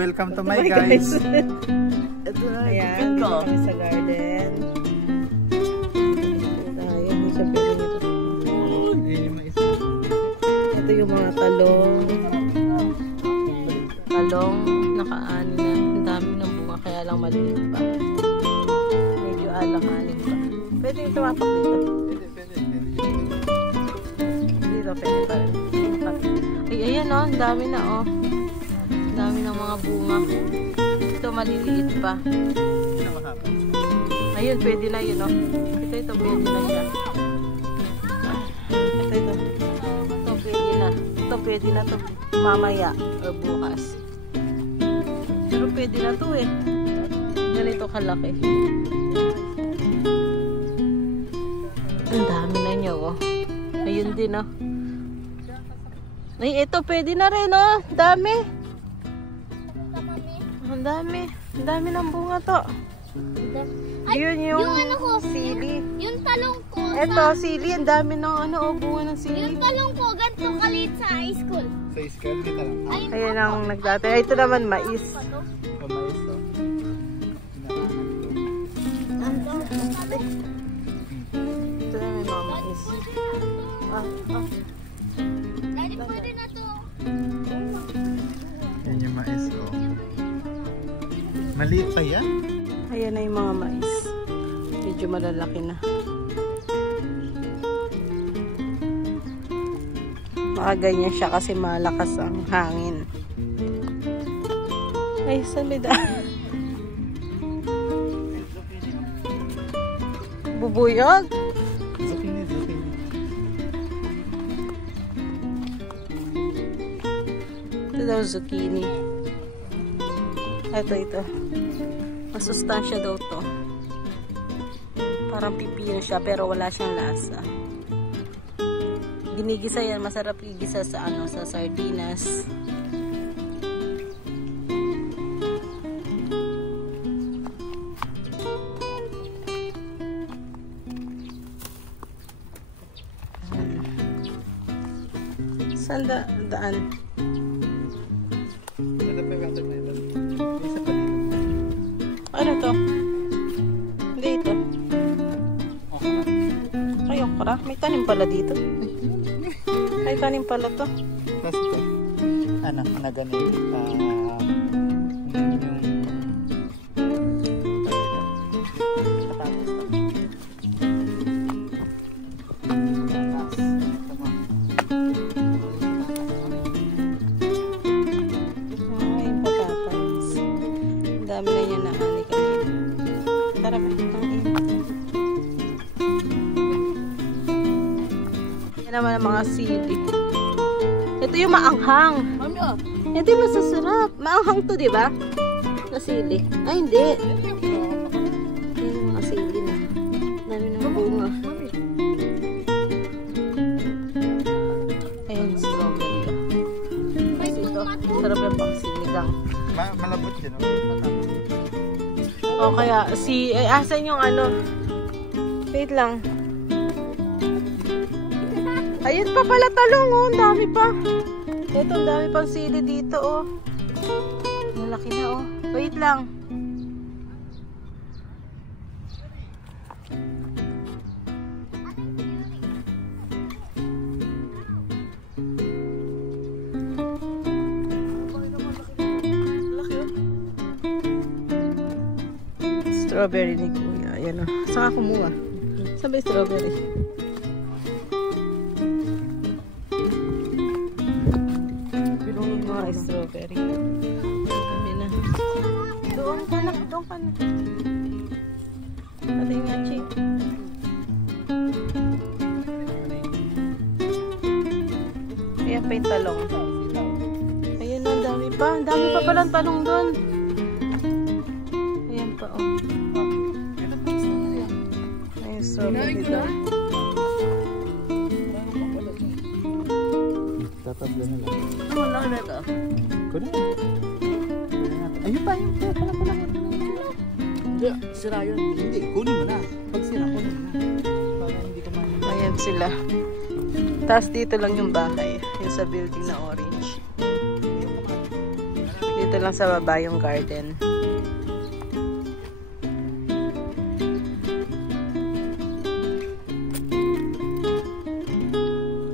Welcome to my guys. Ito na. Ayan, dito kami sa garden. Ayan, hindi siya pwede nito. Ito yung mga talong. Talong, nakaani na. Ang dami ng bunga, kaya lang maliit pa. Medyo alang-aling pa. Pwede yung tumapak dito. Dito, pwede pa rin. Ay, ayan o, ang dami na o. Ang dami ng mga bunga. Ito, maliliit pa. Ayun, pwede na yun o. Ito, pwede na siya. Ito. Ito, pwede na. Ito, pwede na to mamaya o bukas. Pero pwede na to eh. Ganito kalaki. Ang dami na nyo oh. Ayun din oh. Ay, ito pwede na rin oh. Dami. Ang dami. Ang dami ng bunga to. Yun yung ano ko, sili. Yung talong ko. Ito, sili. Ang dami ng bunga ng sili. Yung talong ko, ganito kalit sa high school. Sa school, kita lang. Ayan ang nagdati. Ito naman, mais. Ito naman mga mais. Daddy, pwede na to. Yan yung mais, oh. Maliit pa yan? Ayan na yung mga mais. Medyo malalaki na. Makaganyan siya kasi malakas ang hangin. Ay, saan may daan? Bubuyog? Zucchini. Ito daw zucchini. Ito. Masustansya daw to. Parang pipino siya pero wala siyang lasa. Ginigisa yan, masarap igisa sa sa sardinas. Saan daan? Ano to? Hindi ito. Ay, okra. May tanim pala dito. May tanim pala to. Kasi ito. Ano, na ganun. Dami na niya na ani kanina. Tara ba? Yan naman ang mga sili. Ito yung maanghang. Hindi masasarap. Maanghang to, di ba? Na sili. Ay, hindi. Yan yung mga sili na. Dami na bunga. Ayun, strawberry. Kasi ito, sarap yung pang sinigang. Malabot din. O kaya, asan yung wait lang. Ayun pa pala talong, oh. Ang dami pa. Ito, ang dami pang sili dito, oh. Malaki na, oh. Wait lang. Strawberry ni Kuya. Ayan o. Saan ka kumuha? Saan ba yung strawberry? Bilungin mga strawberry. Kami na. Doon ka na. Pati nga, Chi. Ayan pa yung talong. Ayan o, ang dami pa. Ang dami pa palang talong doon. Ayan pa, oh. Strawberry daw. Tatabla na lang. Wala na ito. Kunin. Ayun pa. Pala. Hindi, sira yun. Hindi, kunin mo na. Pag sira, kunin mo na. Para hindi ka man. Ayan sila. Tapos dito lang yung bahay. Yung sa building na orange. Dito Dito lang sa baba yung garden.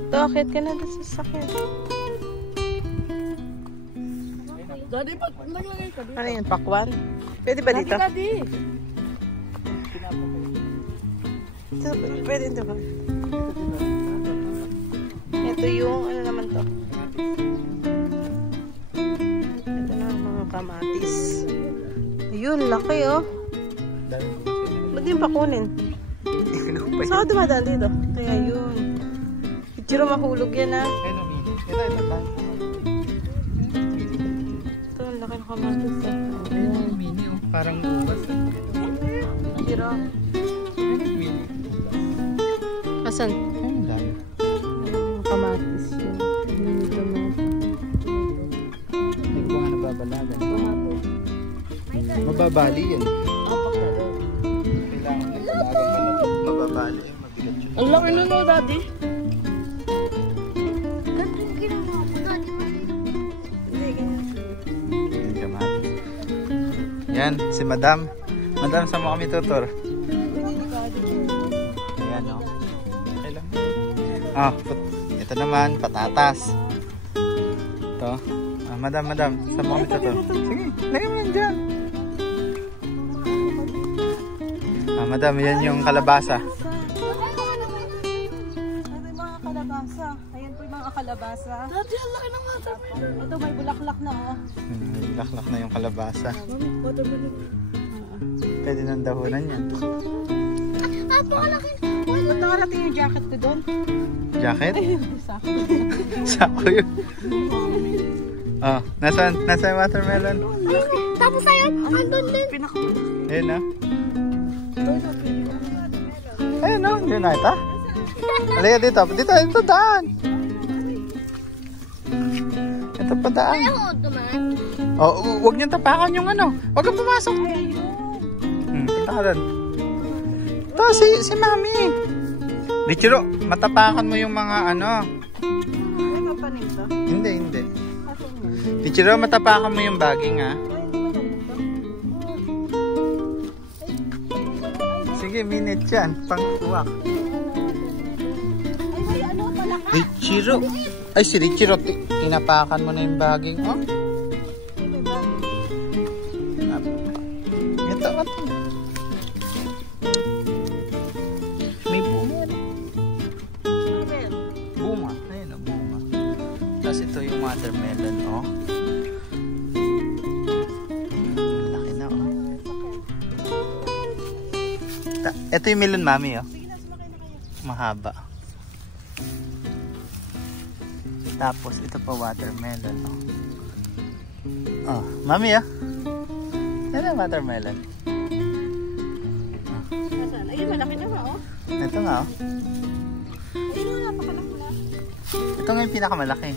Bakit ka na doon sa sakit? Daddy, ba't naglagay ka dito? Ano yun? Pakwan? Pwede ba dito? Daddy! Pwede ito ba? Ito yung, ano naman to? Ito na ang mga kamatis. Ayun, laki oh. Ba't yung pakunin? Saan ka dumadaan dito? Kaya yun. Picture mahulog yan ah. Ito, ang laki ng kamatis ah. Ayun, mini oh. Parang ubas. Tira. Asan? Ayun lang. Kamatis yun. Dito na. Hindi ko nga nababalagan. Mababali yan. Kailangan ng talagang mababali. Mabigat yun. Ang laki na no, Daddy. Ganito yung ginawa mo, Daddy. Yan, kamati. Yan, si Madam. Madam, saan mo kami tutor? Ayan, no? Okay lang. Ah, ito naman, patatas. Ito. Ah, Madam, saan mo kami tutor? Sige, lagay mo yan dyan. Ah, Madam, yan yung kalabasa. Ito yung mga kalabasa. Ayan po yung mga kalabasa. Daddy, ang laki ng watermelon. Ito may bulaklak na oh. Laklak na yung kalabasa. Mami, watermelon. Pwede nang dahunan yan. Napakalaki. Ba't nakarating yung jacket ko doon? Jacket? Sa akin. Sako yun. Oh, nasaan yung watermelon? Tapos ayun, andun din. Ayun na. Ayun na, hindi na ito. Halika dito. Ito daan. Ito pa daan. Ayaw ko dumaan. Oh, huwag niyong tapakan yung ano. Huwag kang pumasok. Punta ka doon. Ito, si Mami. Richiro, matapakan mo yung mga ano. Ano pa nito? Hindi. Richiro, matapakan mo yung baging ha. Sige, minute yan. Pang-tuwak. Ay, ano pala ka? Richiro. Ay, si Richiro. Tinapakan mo na yung baging. Oh. Ito. May bunga. Bunga. Ayun o, bunga. Tapos ito yung watermelon, oh. Laki na, oh. Ito yung melon, Mami, oh. Mahaba. Tapos ito pa watermelon, oh. Oh, Mami, oh. Ano yung watermelon? Nasaan? Ayun, malaki na ba oh? Ito nga, oh. Ayun, napakalaki na. Ito nga yung pinakamalaki.